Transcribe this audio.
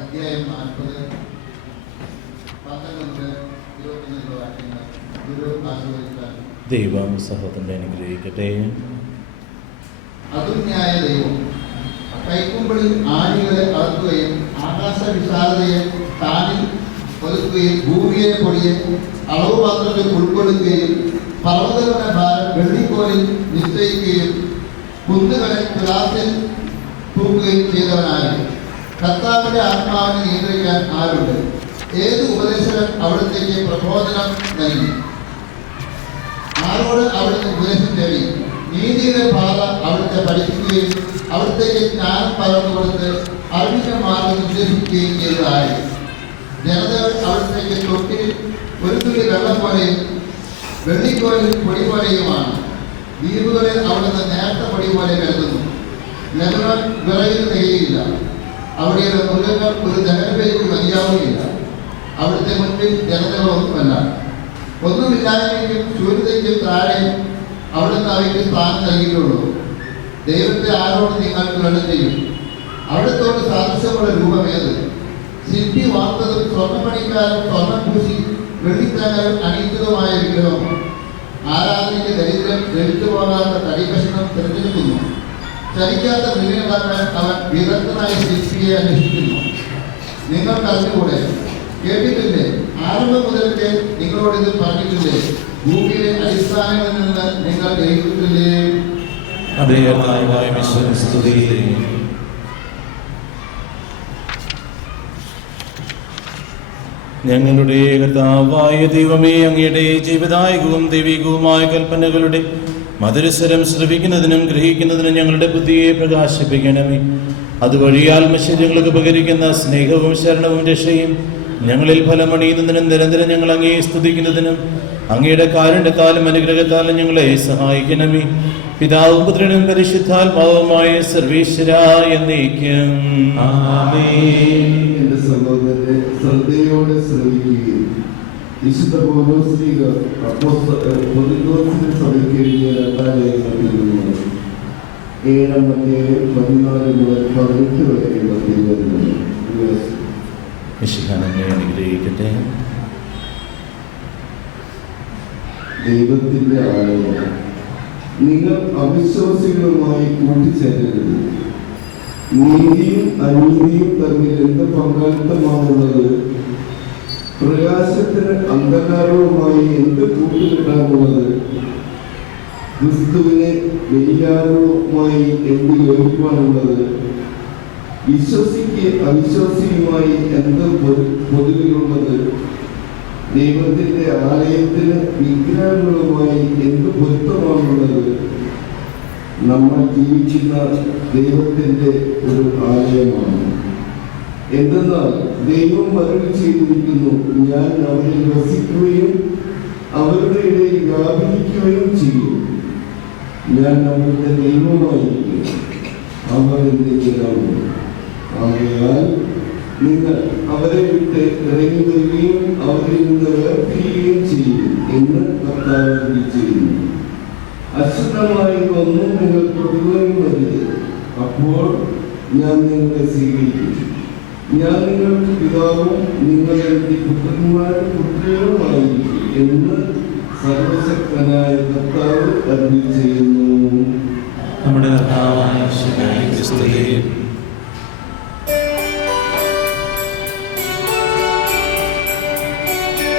അധ്യായം 40 12 21 വാക്യങ്ങൾ ഗുരു ആശീർവദിക്കാൻ. ദൈവം സഹോദരനെ അനുഗ്രഹിക്കട്ടെ. അതുന്യായ ദൈവം കൈക്കുമ്പിളിൽ ആണികളെ അളക്കുകയും ആകാശ വിശാലതയെ താനിൽ ഒതുക്കുകയും ഭൂമിയെ പൊടിയെ അളവ് പാത്രത്തിൽ ഉൾക്കൊള്ളുകയും പർവ്വതങ്ങളുടെ ഭാരം വെള്ളിക്കോലിൽ നിശ്ചയിക്കുകയും കുന്നുകളെ തുലാസിൽ തൂക്കുകയും ചെയ്തവനായി കർത്താവിന്റെ ആത്മാവിനെ നിയന്ത്രിക്കാൻ ആരുണ്ട്? ഏത് ഉപദേശകൻ അവിടത്തേക്ക് പ്രബോധനം നൽകി? ആരോട് അവിടുത്തെ ഉപദേശം തേടി? നീതിയുടെ പാത അവിടുത്തെ പഠിപ്പിക്കുകയും അവിടത്തേക്ക് ജ്ഞാനം പകർന്നു കൊടുത്ത് അറിവിന്റെ മാർഗം നിർദ്ദേശിക്കുകയും ചെയ്തതായി. ജനതകൾ അവിടത്തേക്ക് തൊട്ടിൽ ഒരു തുള്ളി വെള്ളം പോലെയും വെള്ളിക്കോലിൽ പൊടി പോലെയുമാണ്. ദ്വീപുകളിൽ അവിടുന്ന് നേർത്ത പൊടി പോലെ കരുതുന്നു. ലെബനോൻ വിറയിൽ തികയില്ല. അവിടെയുള്ള മൃഗങ്ങൾ ഒരു ദഹനബലിക്ക് മതിയാവുകയില്ല. അവിടുത്തെ മുൻപിൽ ജനതകളൊന്നുമല്ല. ഒന്നുമില്ലായ്മയ്ക്കും ശൂന്യതയ്ക്കും താഴെ അവിടുന്ന് അവയ്ക്ക് സ്ഥാനം നൽകിയിട്ടുള്ളൂ. ദൈവത്തെ ആരോട് നിങ്ങൾ തുലനം ചെയ്യും? അവിടത്തോട് സാദൃശ്യമുള്ള രൂപമേത്? ശില്പി വാർത്തതും സ്വർണ്ണപ്പണിക്കാരും സ്വർണ്ണം പൂശി വെള്ളിത്തങ്ങലും അണിയിച്ചതുമായ വിഗ്രഹം. ആരാധനയ്ക്ക് ദരിദ്രം ലഭിച്ചു പോകാത്ത തടികഷ്ണം തിരഞ്ഞെടുക്കുന്നു. ചലിക്കാത്ത മൃഗങ്ങളാക്കാൻ അവൻ വിദഗ്ധനായ ശില്പിയെ അന്വേഷിക്കുന്നു. നിങ്ങൾ അറിഞ്ഞുകൂടെ? കേട്ടിട്ടില്ലേ? ആരംഭം മുതൽക്ക് നിങ്ങളോട് ഇത് പറഞ്ഞിട്ടില്ലേ? ഭൂമിയിലെ അടിസ്ഥാനങ്ങളിൽ നിന്ന് നിങ്ങൾ ഗ്രഹിച്ചിട്ടില്ലേ? ഞങ്ങളുടെ കർത്താവായ ദൈവമേ, അങ്ങയുടെ ജീവിതായകവും ദൈവികവുമായ കൽപ്പനകളുടെ മധുരസ്വരം ശ്രവിക്കുന്നതിനും ഗ്രഹിക്കുന്നതിനും ഞങ്ങളുടെ ബുദ്ധിയെ പ്രകാശിപ്പിക്കണമേ. അതുവഴി ആത്മശരീരങ്ങൾക്ക് ഉപകരിക്കുന്ന സ്നേഹവും ശരണവും രക്ഷയും ഞങ്ങളിൽ ഫലമണിയുന്നതിനും നിരന്തരം ഞങ്ങൾ അങ്ങയെ സ്തുതിക്കുന്നതിനും അങ്ങയുടെ കാരുണ്യത്താലും അനുഗ്രഹത്താലും ഞങ്ങളെ സഹായിക്കണമേ. പിതാവും പുത്രനും പരിശുദ്ധാത്മാവുമായ സർവീശ്വരായ എന്നേക്കും ആമേൻ. എന്റെ സഹോദരനെ ശ്രദ്ധയോടെ ശ്രമിക്കുകയും വിശുദ്ധ പൗലോസ്ലീഹ കൊരിന്തോസിനെ സഭയ്ക്ക് എഴുതിയ 2 ലേഖനത്തിൽ 7 അധ്യായം 14 മുതൽ 18 വരെയുള്ള തിരുവചനങ്ങൾ. മിശിഹായെ അനുഗ്രഹിക്കട്ടെ. ദൈവത്തിന്റെ ആലയം, നിങ്ങൾ അവിശ്വാസികളുമായി കൂട്ടിച്ചേരരുത്. നീതിയും അനീതിയും തമ്മിൽ എന്ത് പങ്കാളിത്തമാണുള്ളത്? പ്രകാശത്തിന് അന്ധകാരവുമായി എന്ത് കൂട്ടുകെട്ടാണുള്ളത്? ക്രിസ്തുവിനെ വെയ്യാരവുമായി എന്ത് യോജിപ്പാണുള്ളത്? വിശ്വസിക്ക് അവിശ്വാസിയുമായി എന്ത് പൊതുവിലുള്ളത്? ദൈവത്തിന്റെ ആലയത്തിന് വിഗ്രഹങ്ങളുമായി എന്ത് പൊരുത്തമാണുള്ളത്? നമ്മൾ ജീവിക്കുന്ന ദൈവത്തിന്റെ ഒരു ആലയമാണ്. എന്തെന്നാൽ ദൈവം മറുപടി ചെയ്തിരിക്കുന്നു, ഞാൻ അവരിൽ വസിക്കുകയും അവരുടെ ഇടയിൽ വ്യാപരിക്കുകയും ചെയ്യും. ഞാൻ അവരുടെ ദൈവമായിരിക്കും, അവർ എന്റെ ജനവും. ആകയാൽ നിങ്ങൾ അവരെ വിട്ട് ഇറങ്ങി വരികയും അവരിൽ നിന്ന് വേർപിരിയുകയും ചെയ്യും എന്ന് കർത്താവ് ചെയ്യുന്നു. അശുദ്ധമായതൊന്നും നിങ്ങൾ തൊടുകയും വരുത്. അപ്പോൾ ഞാൻ നിങ്ങളെ സ്വീകരിക്കും. ഞാൻ നിങ്ങൾക്ക് പിതാവും നിങ്ങൾ എന്റെ പുത്രന്മാരും പുത്രികളുമായിരിക്കും എന്ന് സർവശക്തനായ കർത്താവ് അരുളി ചെയ്യുന്നു. നമ്മുടെ കർത്താവായ യേശുക്രിസ്തുവേ